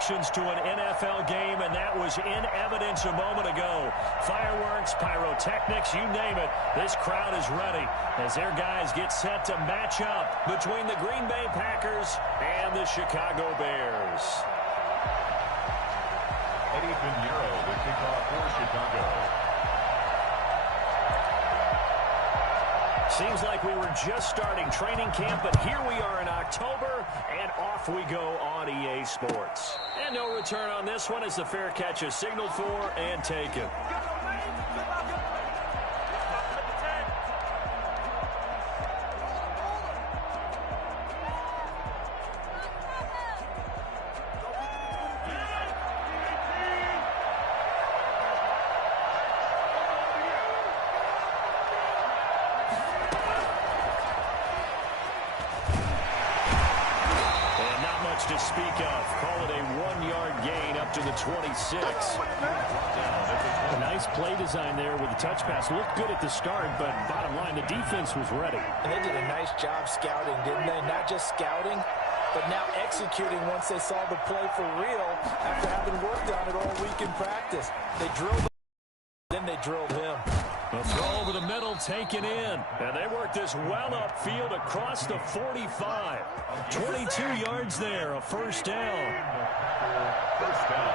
connections to an NFL game, and that was in evidence a moment ago. Fireworks, pyrotechnics, you name it. This crowd is ready as their guys get set to match up between the Green Bay Packers and the Chicago Bears. Eddie Pinheiro, the kickoff for Chicago. Seems like we were just starting training camp, but here we are in October, and off we go on EA Sports. And no return on this one as the fair catch is signaled for and taken. To speak of. Call it a 1-yard gain up to the 26. A nice play design there with the touch pass. Looked good at the start, but bottom line, the defense was ready. And they did a nice job scouting, didn't they? Not just scouting, but now executing once they saw the play for real after having worked on it all week in practice. They drilled him, then they drilled him. A throw over the middle taken in. And they worked this well upfield across the 45. 22 yards there, a first down. First down.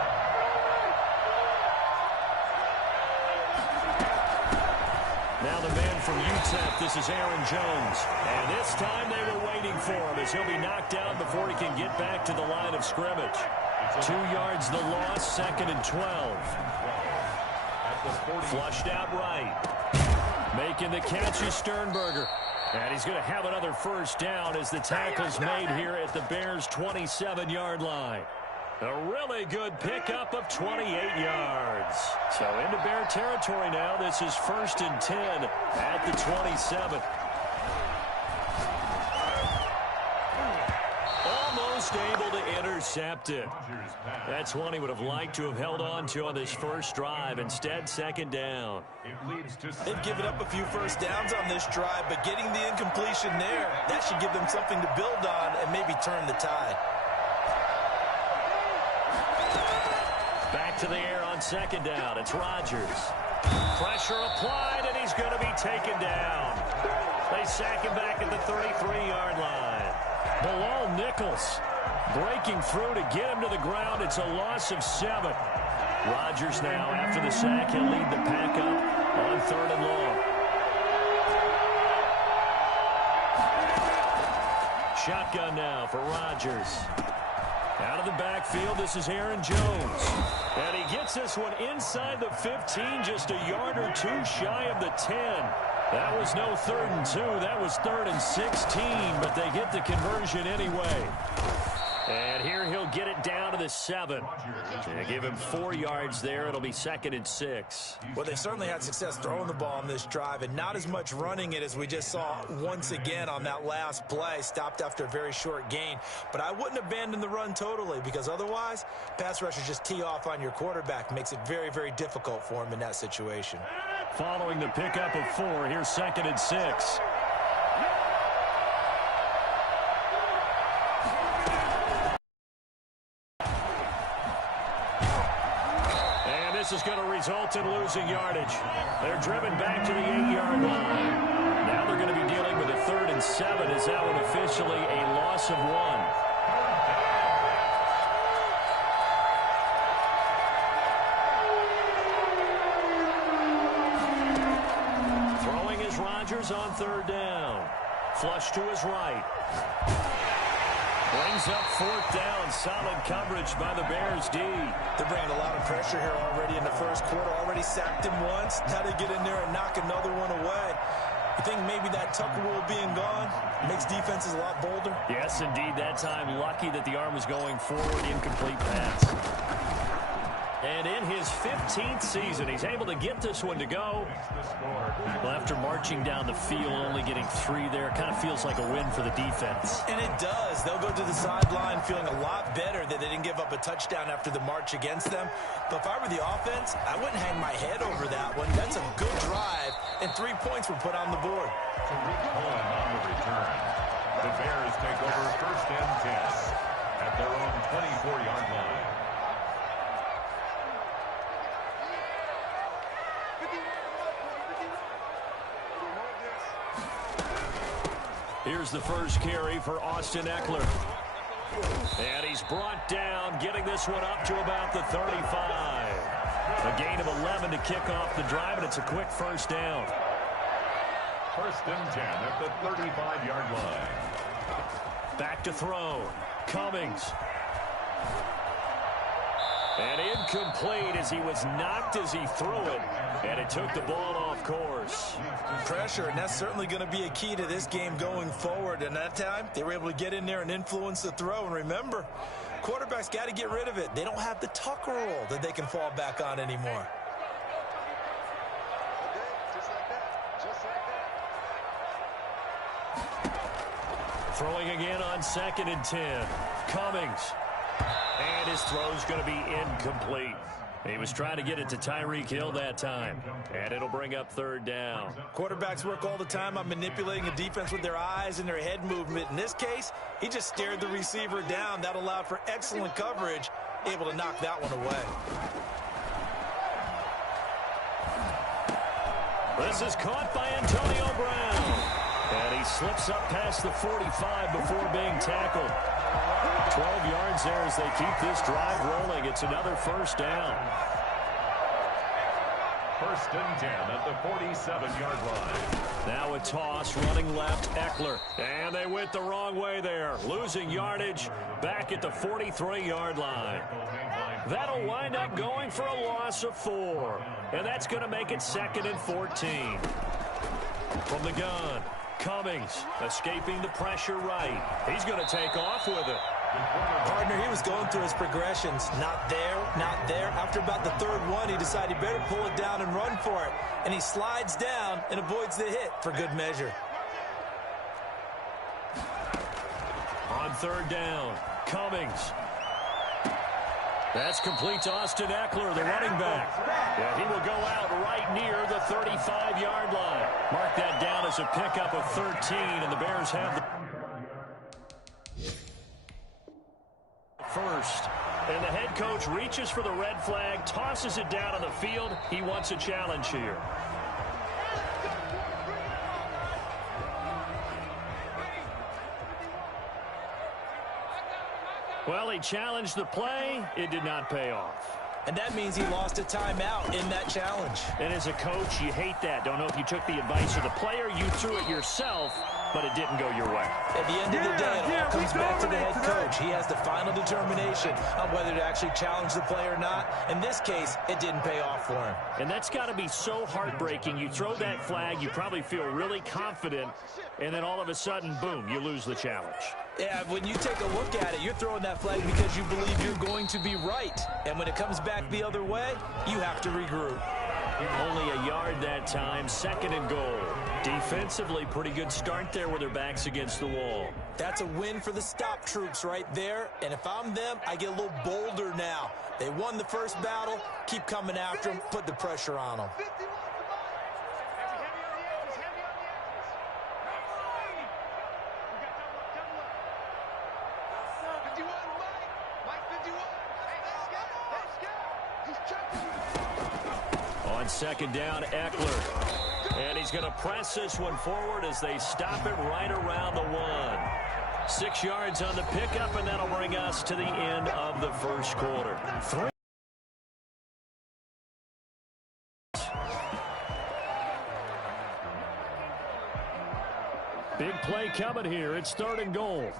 Now the man from UTEP, this is Aaron Jones. And this time they were waiting for him as he'll be knocked down before he can get back to the line of scrimmage. 2 yards the loss, 2nd and 12. Flushed out right. Making the catch is Sternberger. And he's going to have another first down as the tackle's made here at the Bears' 27-yard line. A really good pickup of 28 yards. So into Bear territory now. This is 1st and 10 at the 27. Almost able to intercept it. That's one he would have liked to have held on to on this first drive. Instead, 2nd down. They've given up a few first downs on this drive, but getting the incompletion there, that should give them something to build on and maybe turn the tide. Back to the air on 2nd down. It's Rodgers. Pressure applied, and he's going to be taken down. They sack him back at the 33-yard line. Bilal Nichols breaking through to get him to the ground. It's a loss of 7. Rodgers now, after the sack, he'll lead the pack up on 3rd and long. Shotgun now for Rodgers. Out of the backfield, this is Aaron Jones. And he gets this one inside the 15, just a yard or two shy of the 10. That was no 3rd and 2. That was 3rd and 16, but they get the conversion anyway. And here he'll get it down to the 7. They give him 4 yards there. It'll be 2nd and 6. Well, they certainly had success throwing the ball on this drive and not as much running it as we just saw once again on that last play. Stopped after a very short gain. But I wouldn't abandon the run totally because otherwise, pass rushers just tee off on your quarterback. Makes it very, very difficult for him in that situation. Following the pickup of 4, here's 2nd and 6. This is going to result in losing yardage. They're driven back to the 8-yard line. Now they're going to be dealing with a 3rd and 7 as that one officially a loss of 1. Throwing is Rodgers on 3rd down. Flush to his right. Brings up 4th down. Solid coverage by the Bears D. They're bringing a lot of pressure here already in the first quarter. Already sacked him once. Now they get in there and knock another one away. You think maybe that Tucker rule being gone makes defenses a lot bolder? Yes, indeed. That time, lucky that the arm was going forward. Incomplete pass. And in his 15th season, he's able to get this one to go. Well, after marching down the field, only getting 3 there, kind of feels like a win for the defense. And it does. They'll go to the sideline feeling a lot better that they didn't give up a touchdown after the march against them. But if I were the offense, I wouldn't hang my head over that one. That's a good drive, and 3 points were put on the board. Tariq Cohen on the return. The Bears take over 1st and 10 at their own 24-yard line. Here's the first carry for Austin Eckler. And he's brought down, getting this one up to about the 35. A gain of 11 to kick off the drive, and it's a quick first down. First and 10 at the 35-yard line. Back to throw. Cummings. And incomplete as he was knocked as he threw it. And it took the ball off course. Pressure, and that's certainly going to be a key to this game going forward. And that time, they were able to get in there and influence the throw. And remember, quarterbacks got to get rid of it. They don't have the tuck roll that they can fall back on anymore. Throwing again on 2nd and 10. Cummings. And his throw's going to be incomplete. He was trying to get it to Tyreek Hill that time. And it'll bring up 3rd down. Quarterbacks work all the time on manipulating a defense with their eyes and their head movement. In this case, he just stared the receiver down. That allowed for excellent coverage, able to knock that one away. This is caught by Antonio Brown. And he slips up past the 45 before being tackled. 12 yards there as they keep this drive rolling. It's another first down. First and 10 at the 47-yard line. Now a toss, running left, Eckler. And they went the wrong way there. Losing yardage back at the 43-yard line. That'll wind up going for a loss of 4. And that's going to make it 2nd and 14. From the gun, Cummings escaping the pressure right. He's going to take off with it. Partner, he was going through his progressions. Not there, not there. After about the 3rd one, he decided he better pull it down and run for it. And he slides down and avoids the hit for good measure. On 3rd down, Cummings. That's complete to Austin Eckler, the running back. Yeah, he will go out right near the 35-yard line. Mark that down as a pickup of 13, and the Bears have the first. And the head coach reaches for the red flag, tosses it down on the field. He wants a challenge here. Well, he challenged the play. It did not pay off. And that means he lost a timeout in that challenge. And as a coach, you hate that. Don't know if you took the advice of the player. You threw it yourself, but it didn't go your way. At the end of the day, it all comes back to the head coach. He has the final determination on whether to actually challenge the play or not. In this case, it didn't pay off for him. And that's got to be so heartbreaking. You throw that flag, you probably feel really confident, and then all of a sudden, boom, you lose the challenge. Yeah, when you take a look at it, you're throwing that flag because you believe you're going to be right. And when it comes back the other way, you have to regroup. Only a yard that time, 2nd and goal. Defensively, pretty good start there with their backs against the wall. That's a win for the stop troops right there. And if I'm them, I get a little bolder now. They won the first battle. Keep coming after them. Put the pressure on them. On 2nd down, Eckler. And he's going to press this one forward as they stop it right around the 1. 6 yards on the pickup, and that'll bring us to the end of the first quarter. Big play coming here. It's 3rd and goal.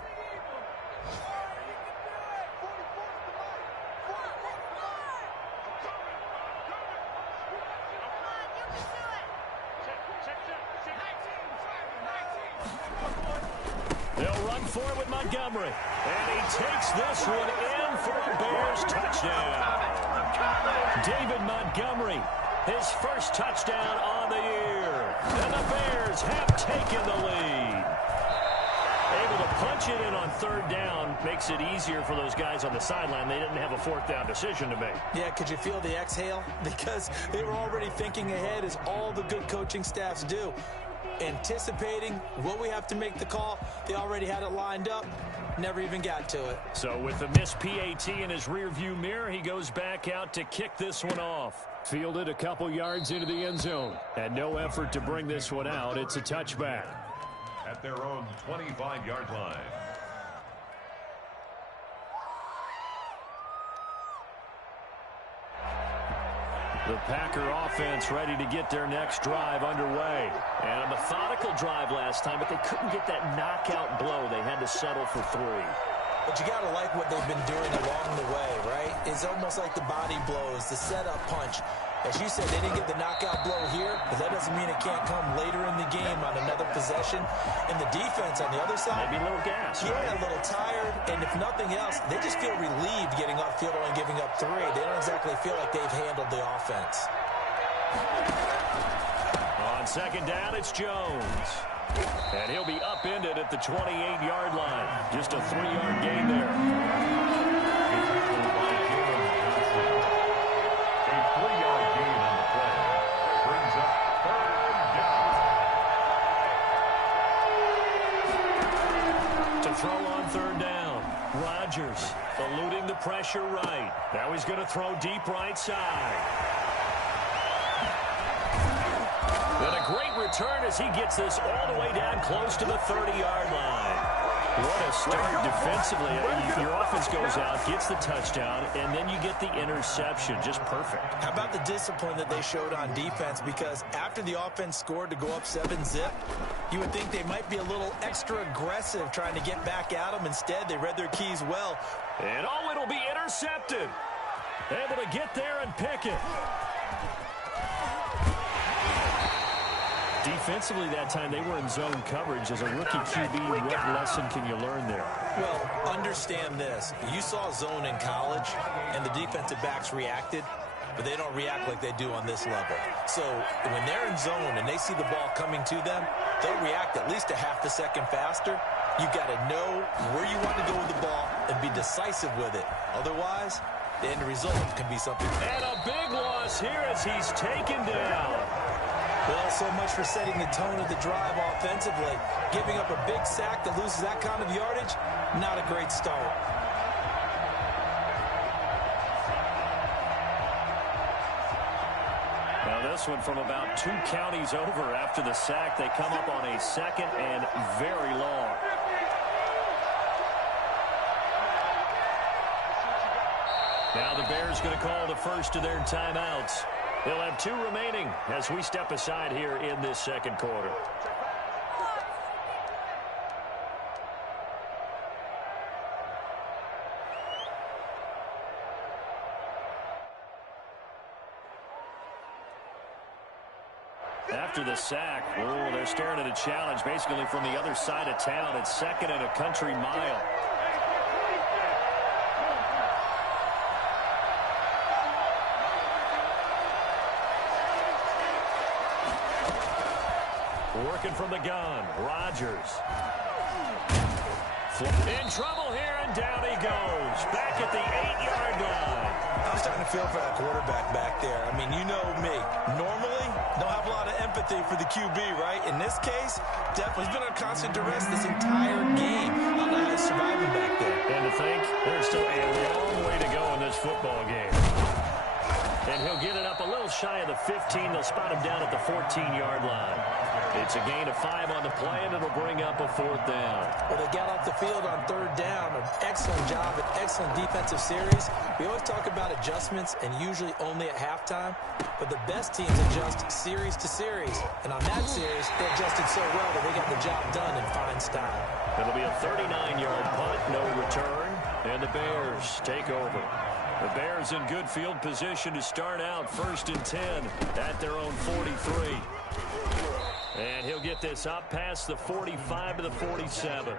They'll run for it with Montgomery. And he takes this one in for a Bears touchdown. David Montgomery, his first touchdown on the year. And the Bears have taken the lead. Able to punch it in on 3rd down makes it easier for those guys on the sideline. They didn't have a 4th down decision to make. Yeah, could you feel the exhale? Because they were already thinking ahead, as all the good coaching staffs do. Anticipating, will we have to make the call? They already had it lined up. Never even got to it. So with the missed PAT in his rearview mirror, he goes back out to kick this one off. Fielded a couple yards into the end zone. And no effort to bring this one out. It's a touchback. at their own 25-yard line. The Packer offense ready to get their next drive underway. And a methodical drive last time, but they couldn't get that knockout blow. They had to settle for 3. But you got to like what they've been doing along the way, right? It's almost like the body blows, the setup punch. As you said, they didn't get the knockout blow here, but that doesn't mean it can't come later in the game on another possession. And the defense on the other side, maybe a little gas. Yeah, right? A little tired. And if nothing else, they just feel relieved getting upfield and giving up 3. They don't exactly feel like they've handled the offense. On second down, it's Jones. And he'll be upended at the 28-yard line. Just a 3-yard gain there. A 3-yard gain on the play. Brings up 3rd down. To throw on 3rd down, Rodgers eluding the pressure right. Now he's going to throw deep right side. And a great return as he gets this all the way down close to the 30-yard line. What a start defensively. Your offense goes out, gets the touchdown, and then you get the interception. Just perfect. How about the discipline that they showed on defense? Because after the offense scored to go up 7-zip, you would think they might be a little extra aggressive trying to get back at them. Instead, they read their keys well. And it'll be intercepted. Able to get there and pick it. Defensively that time, they were in zone coverage. As a rookie QB, what lesson can you learn there? Well, understand this. You saw zone in college, and the defensive backs reacted, but they don't react like they do on this level. So when they're in zone and they see the ball coming to them, they'll react at least a half a second faster. You've got to know where you want to go with the ball and be decisive with it. Otherwise, the end result can be something. And a big loss here as he's taken down. Well, so much for setting the tone of the drive offensively. Giving up a big sack that loses that kind of yardage, not a great start. Now this one from about 2 counties over after the sack. They come up on a 2nd and very long. Now the Bears going to call the first of their timeouts. They'll have 2 remaining as we step aside here in this 2nd quarter. After the sack, they're staring at a challenge basically from the other side of town. It's 2nd and a country mile. Working from the gun, Rodgers. In trouble here, and down he goes. Back at the 8-yard line. I'm starting to feel for that quarterback back there. I mean, you know me. Normally, don't have a lot of empathy for the QB, right? In this case, definitely, he's been under constant duress this entire game. I don't know how he's surviving back there. And to think, there's still a long way to go in this football game. And he'll get it up a little shy of the 15. They'll spot him down at the 14-yard line. It's a gain of 5 on the play, and it'll bring up a 4th down. Well, they got off the field on 3rd down. An excellent job, an excellent defensive series. We always talk about adjustments, and usually only at halftime. But the best teams adjust series to series. And on that series, they adjusted so well that they got the job done in fine style. It'll be a 39-yard punt, no return, and the Bears take over. The Bears in good field position to start out 1st and 10 at their own 43. And he'll get this up past the 45 to the 47.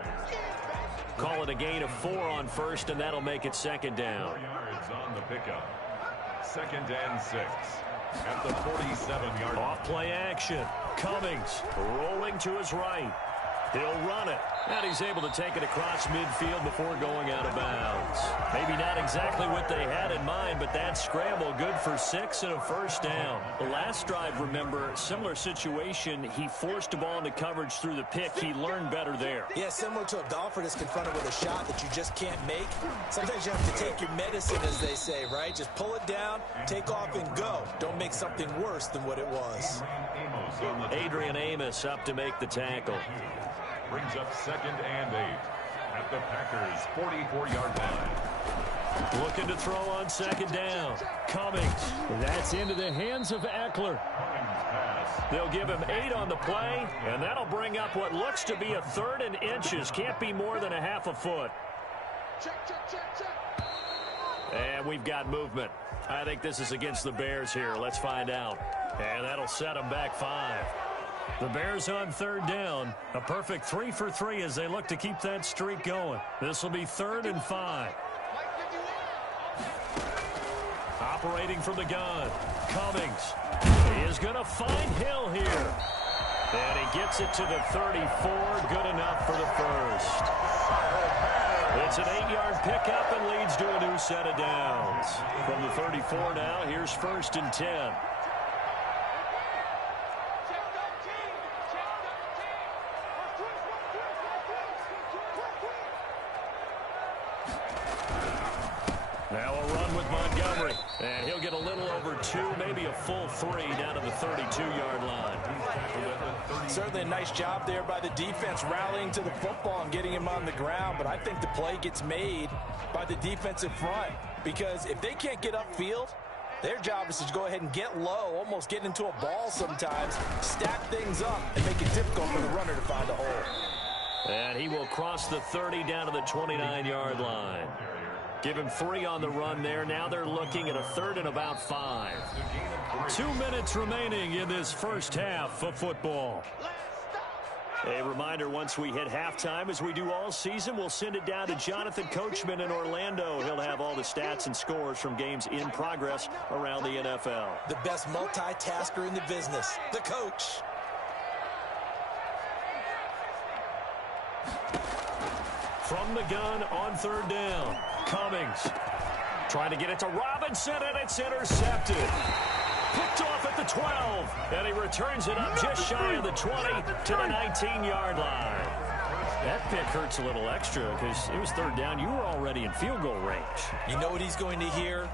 Call it a gain of 4 on 1st, and that'll make it 2nd down. 4 yards on the pickup. 2nd and 6 at the 47-yard line. Off play action. Cummings rolling to his right. He'll run it. And he's able to take it across midfield before going out of bounds. Maybe not exactly what they had in mind, but that scramble good for 6 and a 1st down. The last drive, remember, similar situation. He forced the ball into coverage through the pick. He learned better there. Yeah, similar to a golfer that's confronted with a shot that you just can't make. Sometimes you have to take your medicine, as they say, right? Just pull it down, take off, and go. Don't make something worse than what it was. Adrian Amos up to make the tackle. Brings up 2nd and 8 at the Packers' 44-yard line. Looking to throw on 2nd down. Cummings. That's into the hands of Eckler. They'll give him 8 on the play, and that'll bring up what looks to be a 3rd and inches. Can't be more than a half a foot. And we've got movement. I think this is against the Bears here. Let's find out. And that'll set them back 5. The Bears on 3rd down. A perfect 3 for 3 as they look to keep that streak going. This will be 3rd and 5. Operating from the gun. Cummings. He is going to find Hill here. And he gets it to the 34. Good enough for the first. It's an 8-yard pickup and leads to a new set of downs. From the 34 now, here's 1st and 10. Now a run with Montgomery. And he'll get a little over 2, maybe a full 3 down to the 32-yard line. Certainly a nice job there by the defense rallying to the football and getting him on the ground. But I think the play gets made by the defensive front. Because if they can't get upfield, their job is to go ahead and get low, almost get into a ball sometimes, stack things up, and make it difficult for the runner to find a hole. And he will cross the 30 down to the 29-yard line. Give him 3 on the run there. Now they're looking at a 3rd and about 5. 2 minutes remaining in this first half of football. A reminder, once we hit halftime, as we do all season, we'll send it down to Jonathan Coachman in Orlando. He'll have all the stats and scores from games in progress around the NFL. The best multitasker in the business, the coach. From the gun on 3rd down. Cummings trying to get it to Robinson, and it's intercepted. Picked off at the 12, and he returns it up just shy of the 20 to the 19-yard line. That pick hurts a little extra because it was 3rd down. You were already in field goal range. You know what he's going to hear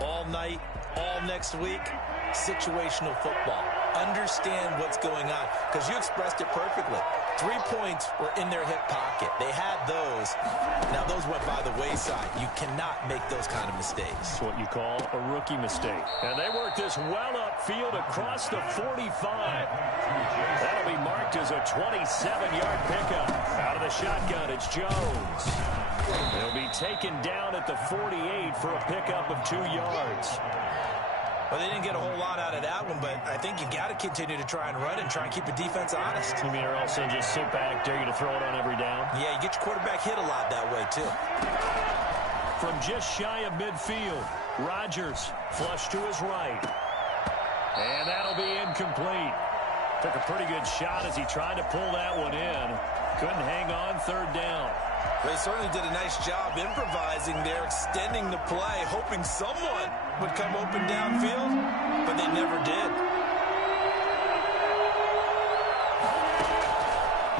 all night, all next week? Situational football. Understand what's going on, because you expressed it perfectly. 3 points were in their hip pocket. They had those. Now, those went by the wayside. You cannot make those kind of mistakes. That's what you call a rookie mistake. And they work this well upfield across the 45. That'll be marked as a 27-yard pickup. Out of the shotgun, it's Jones. He'll be taken down at the 48 for a pickup of 2 yards. Well, they didn't get a whole lot out of that one, but I think you got to continue to try and run and try and keep the defense honest. You mean, or also just sit back, dare you to throw it on every down? Yeah, you get your quarterback hit a lot that way, too. From just shy of midfield, Rodgers flush to his right. And that'll be incomplete. Took a pretty good shot as he tried to pull that one in. Couldn't hang on 3rd down. They certainly did a nice job improvising there, extending the play, hoping someone would come open downfield, but they never did.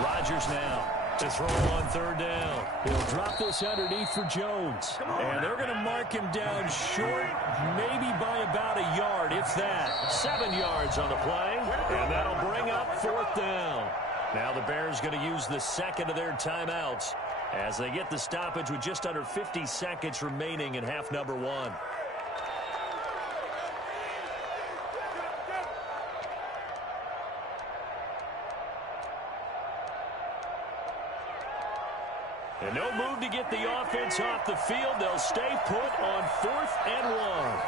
Rodgers now to throw on 3rd down. He'll drop this underneath for Jones. And they're going to mark him down short, maybe by about a yard, if that. 7 yards on the play, and that'll bring up 4th down. Now the Bears going to use the 2nd of their timeouts as they get the stoppage with just under 50 seconds remaining in half number 1. And no move to get the offense off the field. They'll stay put on 4th and 1.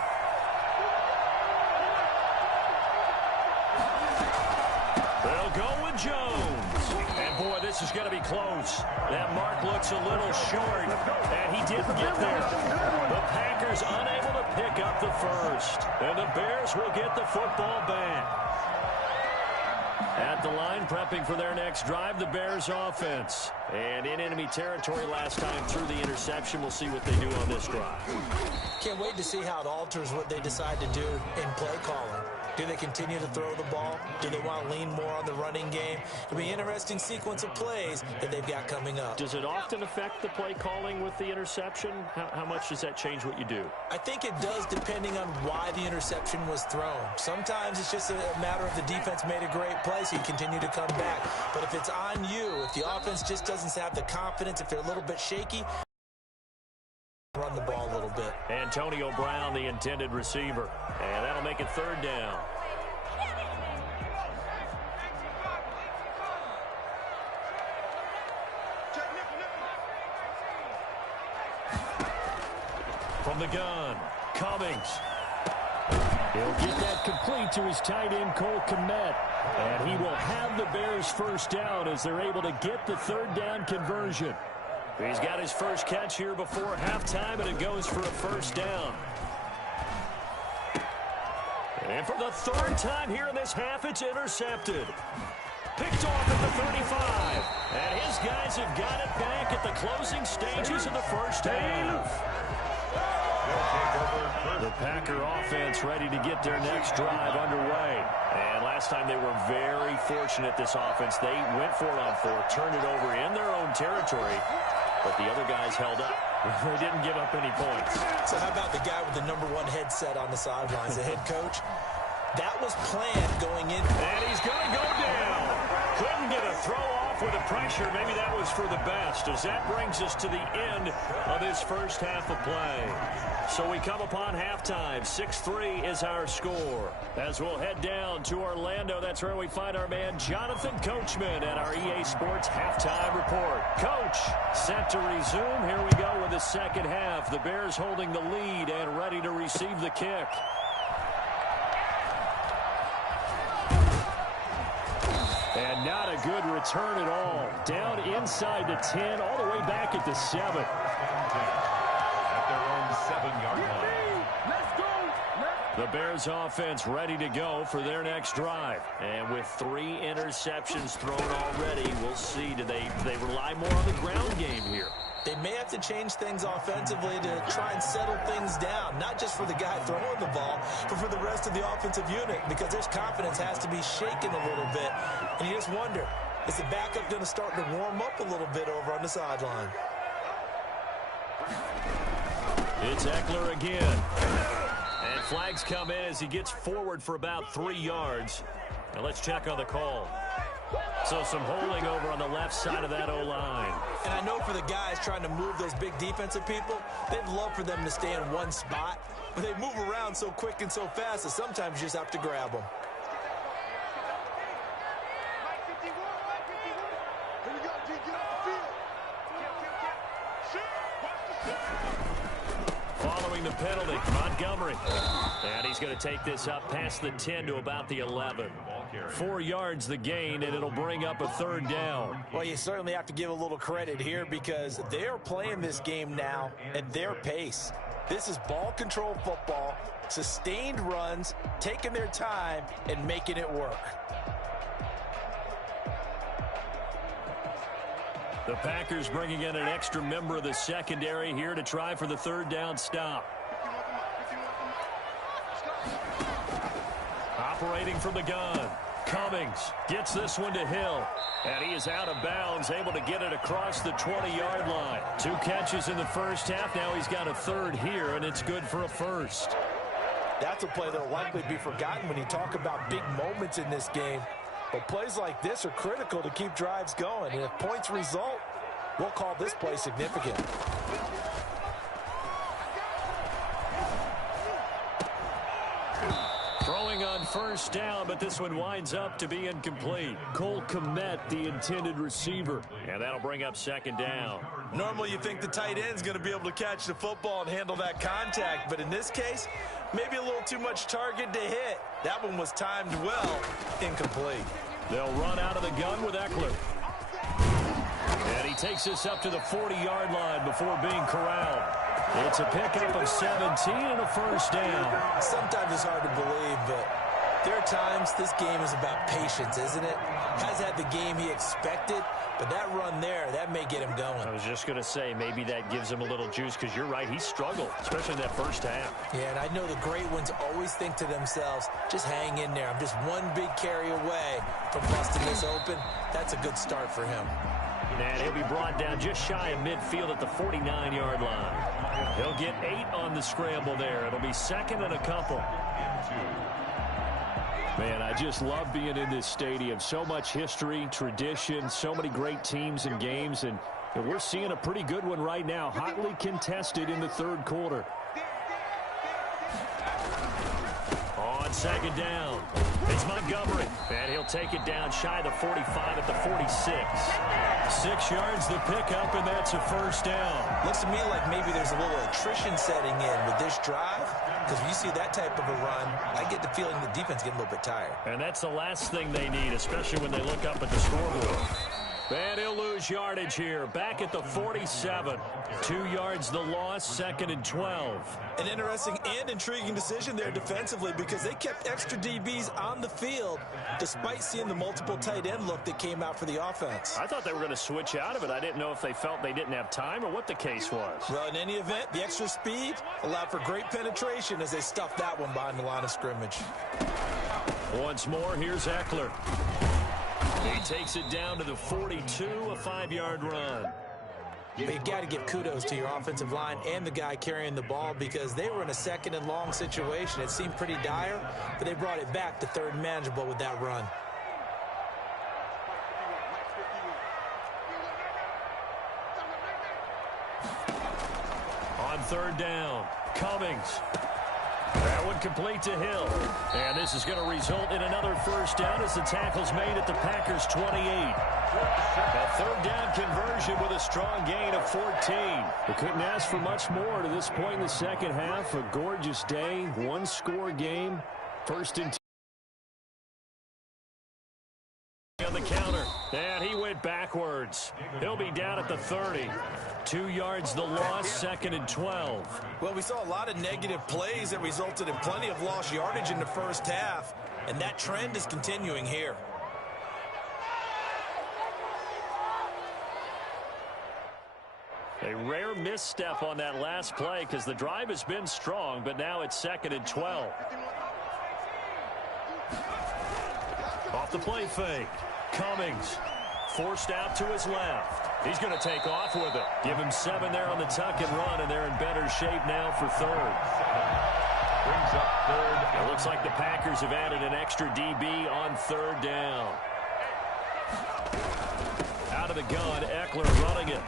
They'll go with Jones. And, boy, this is going to be close. That mark looks a little short, and he didn't get there. The Packers unable to pick up the first. And the Bears will get the football back. At the line, prepping for their next drive, the Bears offense. And in enemy territory last time through the interception. We'll see what they do on this drive. Can't wait to see how it alters what they decide to do in play calling. Do they continue to throw the ball? Do they want to lean more on the running game? It'll be an interesting sequence of plays that they've got coming up. Does it often affect the play calling with the interception? How much does that change what you do? I think it does, depending on why the interception was thrown. Sometimes it's just a matter of the defense made a great play, so you continue to come back. But if it's on you, if the offense just doesn't have the confidence, if they're a little bit shaky, run the ball a little bit. Antonio Brown, the intended receiver. And that'll make it third down. From the gun, Cummings. He'll get that complete to his tight end, Cole Kmet. And he will have the Bears first down as they're able to get the third down conversion. He's got his first catch here before halftime, and it goes for a first down. And for the third time here in this half, it's intercepted. Picked off at the 35. And his guys have got it back at the closing stages of the first half. The Packer offense ready to get their next drive underway. And last time they were very fortunate, this offense. They went for it on fourth, turned it over in their own territory, but the other guys held up. They didn't give up any points. So how about the guy with the #1 headset on the sidelines, the head coach? That was planned going in. And he's going to go down. Couldn't get a throw off with the pressure. Maybe that was for the best, as that brings us to the end of this first half of play. So we come upon halftime. 6-3 is our score. As we'll head down to Orlando, that's where we find our man Jonathan Coachman at our EA Sports Halftime Report. Coach, set to resume. Here we go with the second half. The Bears holding the lead and ready to receive the kick. And not a good return at all. Down inside the 10, all the way back at the 7. At their own 7-yard line. Let's go. The Bears offense ready to go for their next drive. And with 3 interceptions thrown already, we'll see. Do they rely more on the ground game here? They may have to change things offensively to try and settle things down, not just for the guy throwing the ball, but for the rest of the offensive unit, because their confidence has to be shaken a little bit. And you just wonder, is the backup going to start to warm up a little bit over on the sideline? It's Eckler again. And flags come in as he gets forward for about 3 yards. Now let's check on the call. So some holding over on the left side of that O-line. And I know for the guys trying to move those big defensive people, they'd love for them to stay in one spot. But they move around so quick and so fast that sometimes you just have to grab them. Following the penalty, Montgomery. And he's going to take this up past the 10 to about the 11. 4 yards the gain, and it'll bring up a third down. Well, you certainly have to give a little credit here because they are playing this game now at their pace. This is ball control football, sustained runs, taking their time, and making it work. The Packers bringing in an extra member of the secondary here to try for the third down stop. Operating from the gun. Cummings gets this one to Hill. And he is out of bounds, able to get it across the 20-yard line. 2 catches in the first half. Now he's got a third here, and it's good for a first. That's a play that will likely be forgotten when you talk about big moments in this game. But plays like this are critical to keep drives going. And if points result, we'll call this play significant. Throwing on first down, but this one winds up to be incomplete. Cole Kmet, the intended receiver. And that'll bring up second down. Normally you think the tight end's going to be able to catch the football and handle that contact. But in this case, maybe a little too much target to hit. That one was timed well. Incomplete. They'll run out of the gun with Eckler. And he takes this up to the 40-yard line before being corralled. It's a pickup of 17 and a first down. Sometimes it's hard to believe, but There are times this game is about patience, isn't it? Has had the game he expected, but that run there, that may get him going. I was just going to say, maybe that gives him a little juice, because you're right, he struggled, especially in that first half. Yeah, and I know the great ones always think to themselves, just hang in there. I'm just one big carry away from busting this open. That's a good start for him. And he'll be brought down just shy of midfield at the 49-yard line. He'll get 8 on the scramble there. It'll be second and a couple. Man, I just love being in this stadium. So much history, tradition, so many great teams and games, and we're seeing a pretty good one right now, hotly contested in the third quarter. On second down, it's Montgomery, and he'll take it down shy of the 45 at the 46. 6 yards the pickup, and that's a first down. Looks to me like maybe there's a little attrition setting in with this drive, because when you see that type of a run, I get the feeling the defense getting a little bit tired. And that's the last thing they need, especially when they look up at the scoreboard. And he'll lose yardage here, back at the 47. 2 yards the loss, second and 12. An interesting and intriguing decision there defensively, because they kept extra DBs on the field despite seeing the multiple tight end look that came out for the offense. I thought they were going to switch out of it. I didn't know if they felt they didn't have time or what the case was. Well, in any event, the extra speed allowed for great penetration as they stuffed that one behind the line of scrimmage. Once more, here's Eckler. He takes it down to the 42, a 5-yard run. You've got to give kudos to your offensive line and the guy carrying the ball, because they were in a second and long situation. It seemed pretty dire, but they brought it back to third and manageable with that run. On third down, Cummings. That one complete to Hill. And this is going to result in another first down as the tackle's made at the Packers' 28. A third down conversion with a strong gain of 14. They couldn't ask for much more to this point in the second half. A gorgeous day, one-score game. First and 10 on the counter. And he went backwards. He'll be down at the 30. 2 yards the loss, second and 12. Well, we saw a lot of negative plays that resulted in plenty of lost yardage in the first half, and that trend is continuing here. A rare misstep on that last play, because the drive has been strong, but now it's second and 12. Off the play fake. Cummings forced out to his left. He's going to take off with it. Give him 7 there on the tuck and run, and they're in better shape now for third. Brings up third. It looks like the Packers have added an extra DB on third down. Out of the gun, Eckler running it.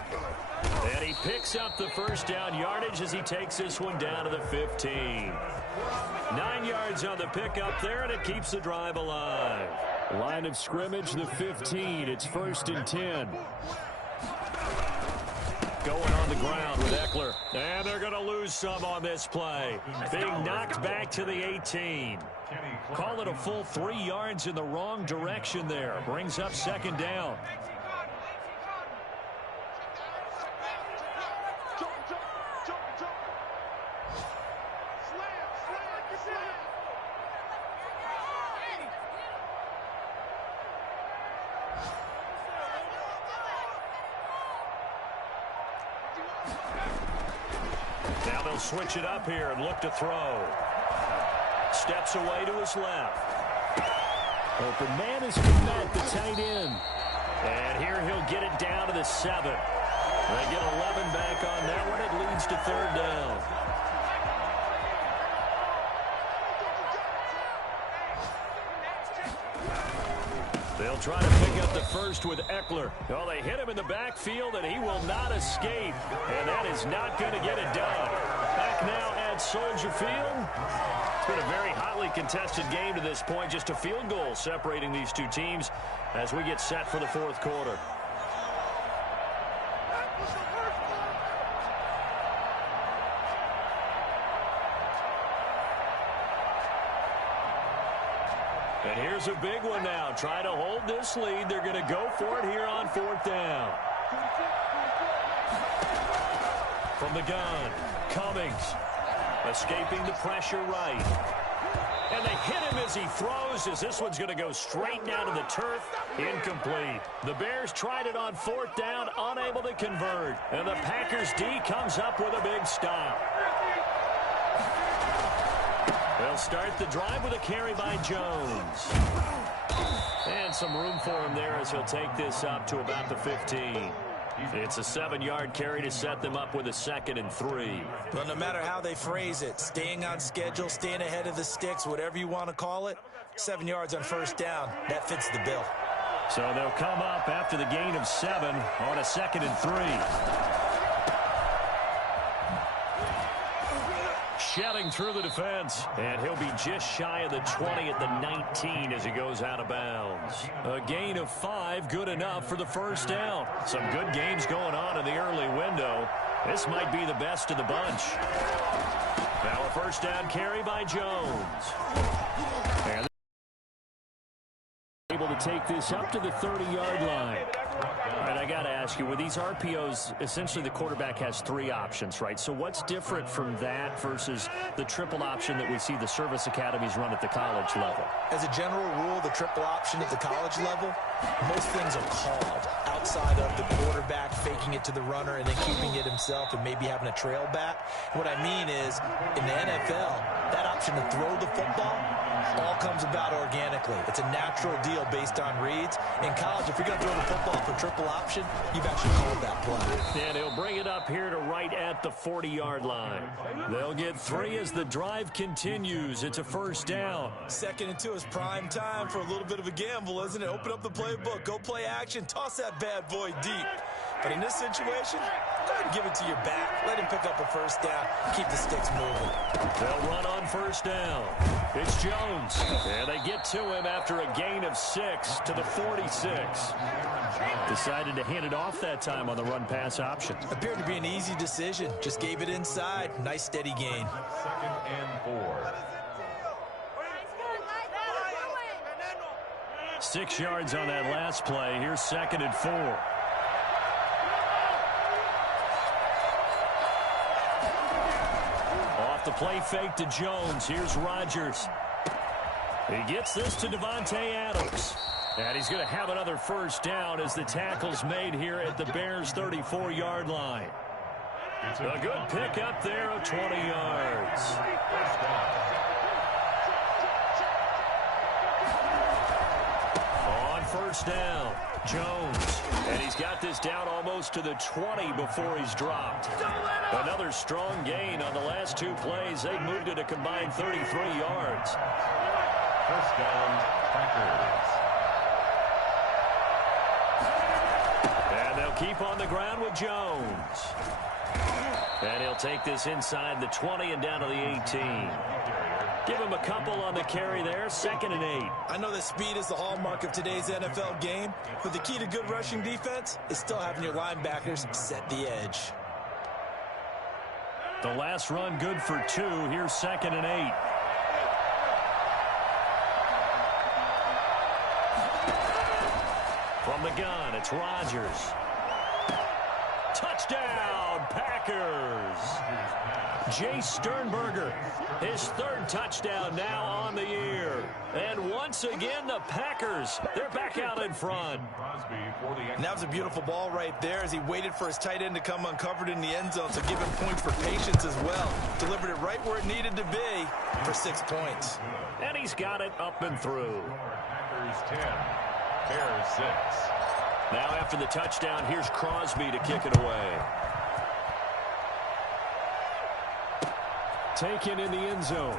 And he picks up the first down yardage as he takes this one down to the 15. 9 yards on the pickup there, and it keeps the drive alive. Line of scrimmage, the 15. It's first and 10. Going on the ground with Eckler. And they're going to lose some on this play. Being knocked back to the 18. Call it a full 3 yards in the wrong direction there. Brings up second down. Now they'll switch it up here and look to throw. Steps away to his left. Open man is Ngen, the tight end. And here he'll get it down to the 7. They get 11 back on that one. It leads to third down. They'll try to pick up the first with Eckler. Oh, they hit him in the backfield, and he will not escape. And that is not going to get it done. Back now at Soldier Field. It's been a very hotly contested game to this point. Just a field goal separating these two teams as we get set for the fourth quarter. And here's a big one now. Trying to hold this lead. They're going to go for it here on fourth down. From the gun, Cummings escaping the pressure right. And they hit him as he throws, as this one's going to go straight down to the turf. Incomplete. The Bears tried it on 4th down, unable to convert. And the Packers D comes up with a big stop. They'll start the drive with a carry by Jones. And some room for him there as he'll take this up to about the 15. It's a 7-yard carry to set them up with a 2nd and 3. Well, no matter how they phrase it, staying on schedule, staying ahead of the sticks, whatever you want to call it, 7 yards on 1st down, that fits the bill. So they'll come up after the gain of 7 on a 2nd and 3. Shedding through the defense, and he'll be just shy of the 20 at the 19 as he goes out of bounds. A gain of 5, good enough for the 1st down. Some good games going on in the early window. This might be the best of the bunch. Now a 1st down carry by Jones. And able to take this up to the 30-yard line. All right, I got to ask you, with these RPOs, essentially the quarterback has 3 options, right? So what's different from that versus the triple option that we see the service academies run at the college level? As a general rule, the triple option at the college level, most things are called outside of the quarterback faking it to the runner and then keeping it himself and maybe having a trail back. What I mean is, in the NFL, that option to throw the football all comes about organically. It's a natural deal based on reads. In college, if you're going to throw the football for triple option, you've actually called that play. And he'll bring it up here to right at the 40-yard line. They'll get 3 as the drive continues. It's a 1st down. 2nd and 2 is prime time for a little bit of a gamble, isn't it? Open up the playbook, go play action, toss that bad boy deep. But in this situation, go ahead and give it to your back. Let him pick up a 1st down. Keep the sticks moving. They'll run on 1st down. It's Jones. And they get to him after a gain of 6 to the 46. Decided to hand it off that time on the run-pass option. Appeared to be an easy decision. Just gave it inside. Nice, steady gain. 2nd and 4. 6 yards on that last play. Here's 2nd and 4. The play fake to Jones. Here's Rodgers. He gets this to Devontae Adams. And he's going to have another 1st down as the tackle's made here at the Bears' 34-yard line. A good pickup there of 20 yards. On 1st down, Jones. And he's got this down almost to the 20 before he's dropped. Another strong gain on the last 2 plays. They've moved it a combined 33 yards. 1st down, Packers. And they'll keep on the ground with Jones. And he'll take this inside the 20 and down to the 18. Give him a couple on the carry there, 2nd and 8. I know that speed is the hallmark of today's NFL game, but the key to good rushing defense is still having your linebackers set the edge. The last run good for 2. Here's 2nd and 8. From the gun, it's Rodgers. Touchdown, Packers. Jay Sternberger, his 3rd touchdown now on the year. And once again, the Packers, they're back out in front. And that was a beautiful ball right there as he waited for his tight end to come uncovered in the end zone, so give him points for patience as well. Delivered it right where it needed to be for 6 points. And he's got it up and through. Packers 10, Bears 6. Now after the touchdown, here's Crosby to kick it away. Taken in the end zone.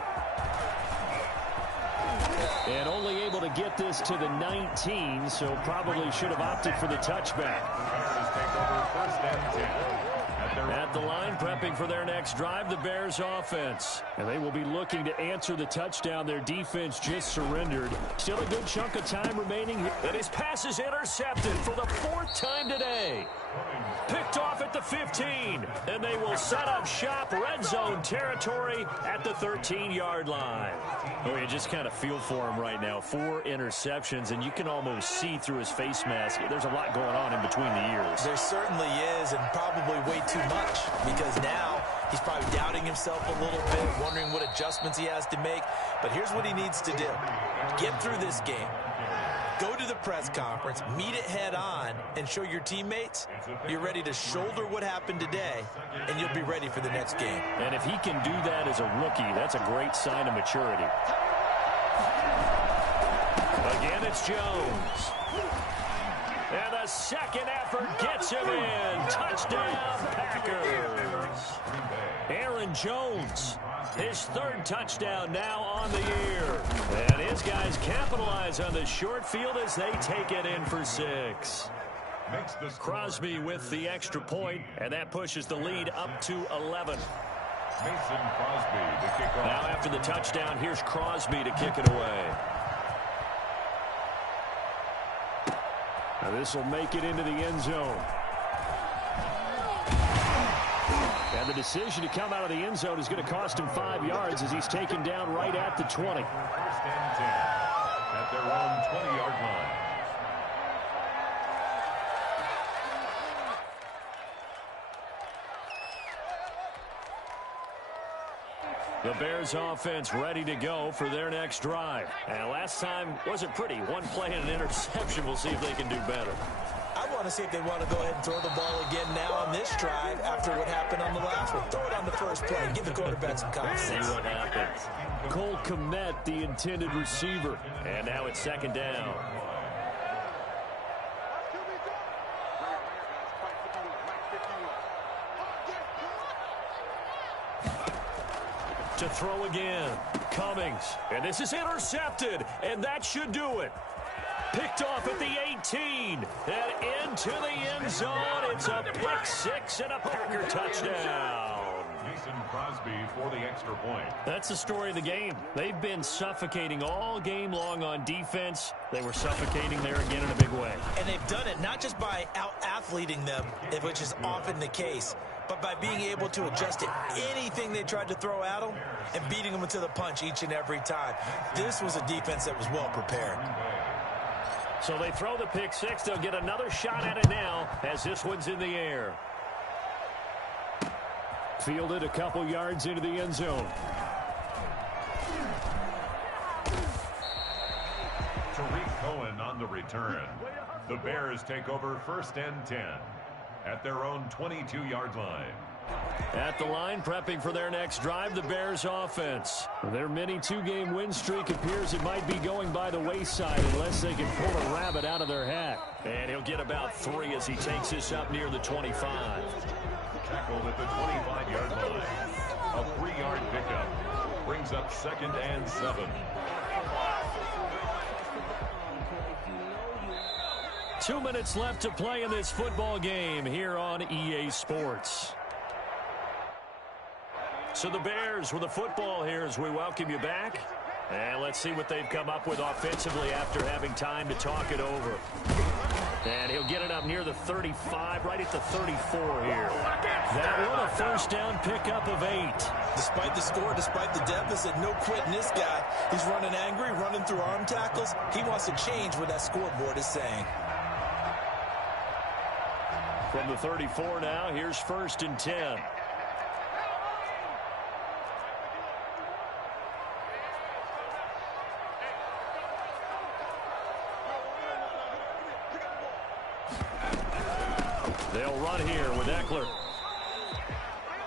And only able to get this to the 19, so probably should have opted for the touchback. At the line, prepping for their next drive, the Bears offense. And they will be looking to answer the touchdown their defense just surrendered. Still a good chunk of time remaining. And his pass is intercepted for the 4th time today. Picked off at the 15. And they will set up shop, red zone territory at the 13-yard line. Oh, you just kind of feel for him right now. 4 interceptions, and you can almost see through his face mask. There's a lot going on in between the ears. There certainly is, and probably way too much, because now He's probably doubting himself a little bit, wondering what adjustments he has to make. But here's what he needs to do. Get through this game. Go to the press conference, meet it head on, and show your teammates you're ready to shoulder what happened today, and you'll be ready for the next game. And if he can do that as a rookie, that's a great sign of maturity. Again, it's Jones. And the second effort gets him in. Touchdown, Packers. Aaron Jones, his third touchdown now on the year. And his guys capitalize on the short field as they take it in for 6. Crosby with the extra point, and that pushes the lead up to 11. Mason Crosby to kick off. Now after the touchdown, here's Crosby to kick it away. Now this will make it into the end zone. And the decision to come out of the end zone is going to cost him 5 yards as he's taken down right at the 20. First and 10 at their own 20-yard line. The Bears offense ready to go for their next drive. And last time wasn't pretty. One play and an interception. We'll see if they can do better. I want to see if they want to go ahead and throw the ball again now on this drive after what happened on the last one. Throw it on the first play. Give the quarterback some confidence. See what happens. Cole Kmet, the intended receiver. And now it's second down. To throw again. Cummings. And this is intercepted. And that should do it. Picked off at the 18. And into the end zone. It's a pick 6 and a Packer touchdown. Mason Crosby for the extra point. That's the story of the game. They've been suffocating all game long on defense. They were suffocating there again in a big way. And they've done it not just by out-athleting them, which is often the case, but by being able to adjust to anything they tried to throw at them and beating them to the punch each and every time. This was a defense that was well prepared. So they throw the pick 6. They'll get another shot at it now as this one's in the air. Fielded a couple yards into the end zone. Tariq Cohen on the return. The Bears take over first and 10 at their own 22-yard line. At the line, prepping for their next drive, the Bears offense. Their mini 2-game win streak appears it might be going by the wayside unless they can pull a rabbit out of their hat. And he'll get about 3 as he takes this up near the 25. Tackled at the 25-yard line. A 3-yard pickup brings up second and 7. Two minutes left to play in this football game here on EA Sports. So the Bears with the football here as we welcome you back. And let's see what they've come up with offensively after having time to talk it over. And he'll get it up near the 35, right at the 34 here. That one a first down pickup of 8. Despite the score, despite the deficit, no quitting this guy. He's running angry, running through arm tackles. He wants to change what that scoreboard is saying. From the 34 now, here's first and 10. They'll run here with Eckler.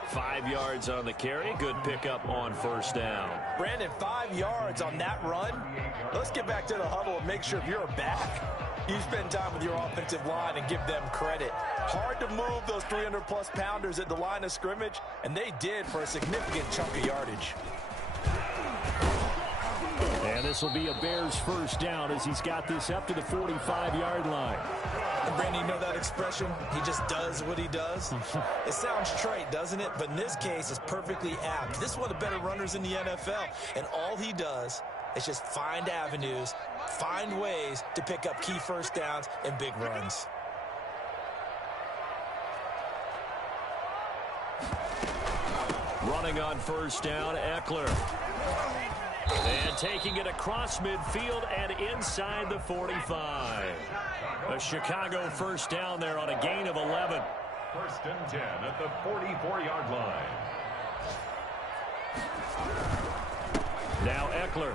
5 yards on the carry. Good pickup on first down. Brandon, 5 yards on that run. Let's get back to the huddle and make sure if you're back, you spend time with your offensive line and give them credit. Hard to move those 300-plus pounders at the line of scrimmage, and they did for a significant chunk of yardage. And this will be a Bears first down as he's got this up to the 45-yard line. And Brandon, you know that expression? He just does what he does. It sounds trite, doesn't it? But in this case, it's perfectly apt. This is one of the better runners in the NFL, and all he does is just find avenues, find ways to pick up key first downs and big runs. Running on first down, Eckler. And taking it across midfield and inside the 45. A Chicago first down there on a gain of 11. First and 10 at the 44-yard line. Now Eckler.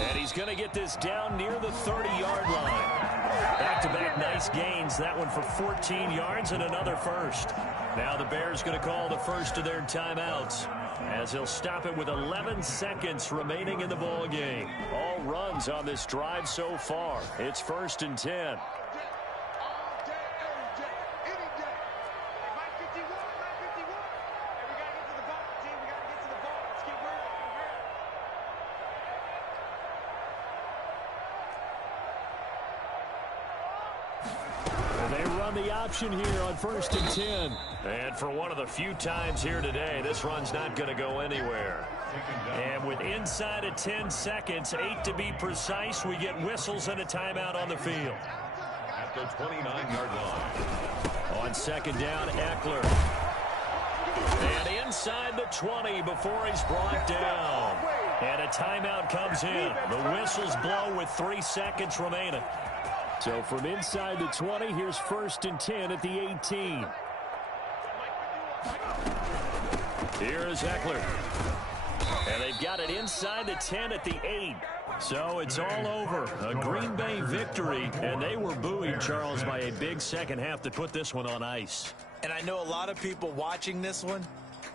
And he's going to get this down near the 30-yard line. Back-to-back nice gains. That one for 14 yards and another first. Now the Bears going to call the first of their timeouts as they'll stop it with 11 seconds remaining in the ball game. All runs on this drive so far. It's 1st and 10. The option here on 1st and 10. And for one of the few times here today, this run's not going to go anywhere. And with inside of 10 seconds, 8 to be precise, we get whistles and a timeout on the field. At the 29-yard line. On 2nd down, Eckler. And inside the 20 before he's brought down. And a timeout comes in. The whistles blow with 3 seconds remaining. So from inside the 20, here's 1st and 10 at the 18. Here is Eckler. And they've got it inside the 10 at the 8. So it's all over. A Green Bay victory. And they were buoyed, Charles, by a big second half to put this one on ice. And I know a lot of people watching this one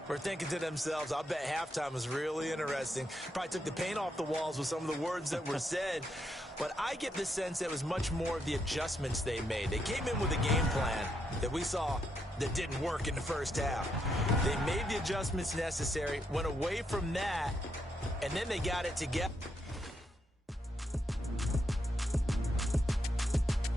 were thinking to themselves, I'll bet halftime was really interesting. Probably took the paint off the walls with some of the words that were said. But I get the sense that it was much more of the adjustments they made. They came in with a game plan that we saw that didn't work in the first half. They made the adjustments necessary, went away from that, and then they got it together.